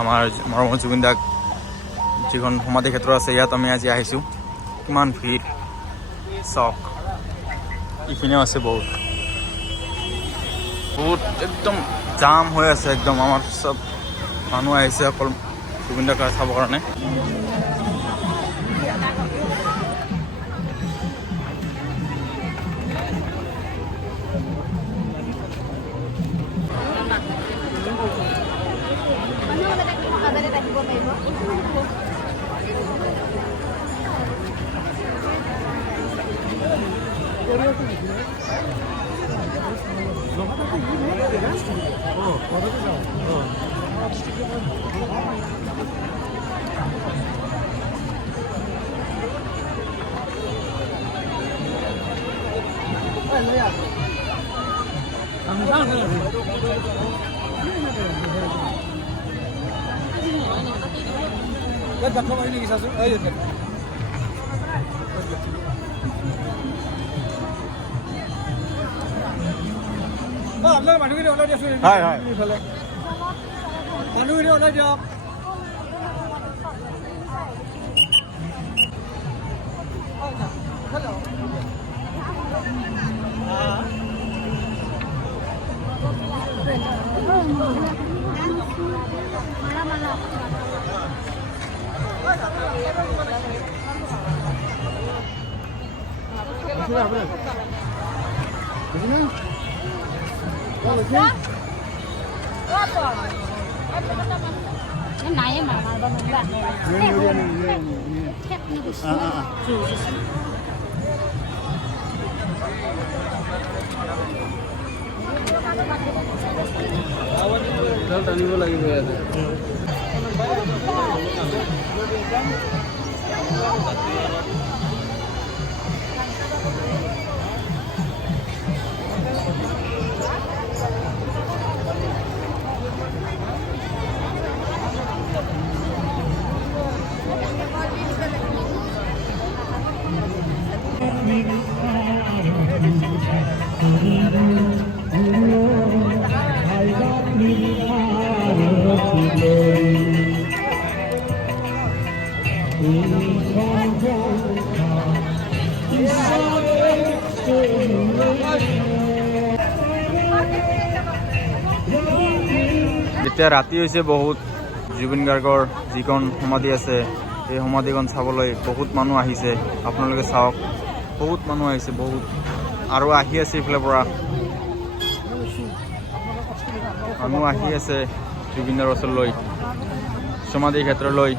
আমাৰ মৰমৰ জুবিন দাক যিখন সমাধি ক্ষেত্ৰ আছে ইয়াত আমি আজি আহিছোঁ। কিমান ভিৰ চাওক, এইখিনিও আছে বহুত একদম জাম হৈ আছে একদম। আমাৰ চব মানুহ আহিছে অকল জুবিন দাক চাবৰ কাৰণে। মানুহখিনি ওলাই দিয়ক। মানুহখিনি ওলাই দিয়ক। টানিব লাগিব ইয়াতে। এতিয়া ৰাতি হৈছে বহুত, জুবিন গাৰ্গৰ যিখন সমাধি আছে এই সমাধিখন চাবলৈ বহুত মানুহ আহিছে। আপোনালোকে চাওক, বহুত মানুহ আহিছে, বহুত আৰু আহি আছে এইফালৰ পৰা মানুহ আহি আছে জুবিনৰ ওচৰলৈ, সমাধি ক্ষেত্ৰলৈ।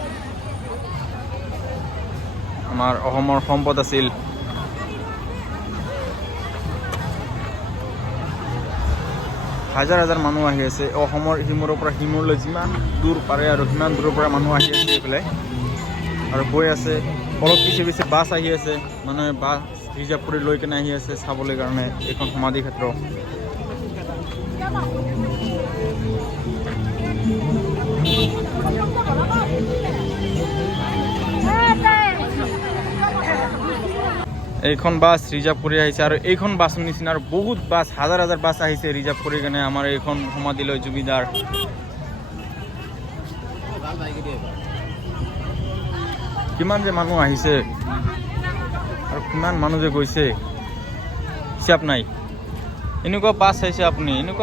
আমাৰ অসমৰ সম্পদ আছিল। হাজাৰ হাজাৰ মানুহ আহি আছে অসমৰ সিমূৰৰ পৰা সিমূৰলৈ, যিমান দূৰ পাৰে আৰু সিমান দূৰৰ পৰা মানুহ আহি আছে এইফালে আৰু গৈ আছে। অলপ পিছে পিছে বাছ আহি আছে, মানুহে বাছ ৰিজাৰ্ভ কৰি লৈ কেনে আহি আছে চাবলৈ কাৰণে এইখন সমাধি ক্ষেত্ৰ। এইখন বাছ ৰিজাৰ্ভ কৰি আহিছে আৰু এইখন বাছৰ নিচিনা আৰু বহুত বাছ, হাজাৰ হাজাৰ বাছ আহিছে ৰিজাৰ্ভ কৰি কেনে আমাৰ এইখন সমাধিলৈ জুবিনদাৰ। কিমান যে মানুহ আহিছে আৰু কিমান মানুহ যে গৈছে হিচাপ নাই। এনেকুৱা বাছ চাইছে আপুনি, এনেকুৱা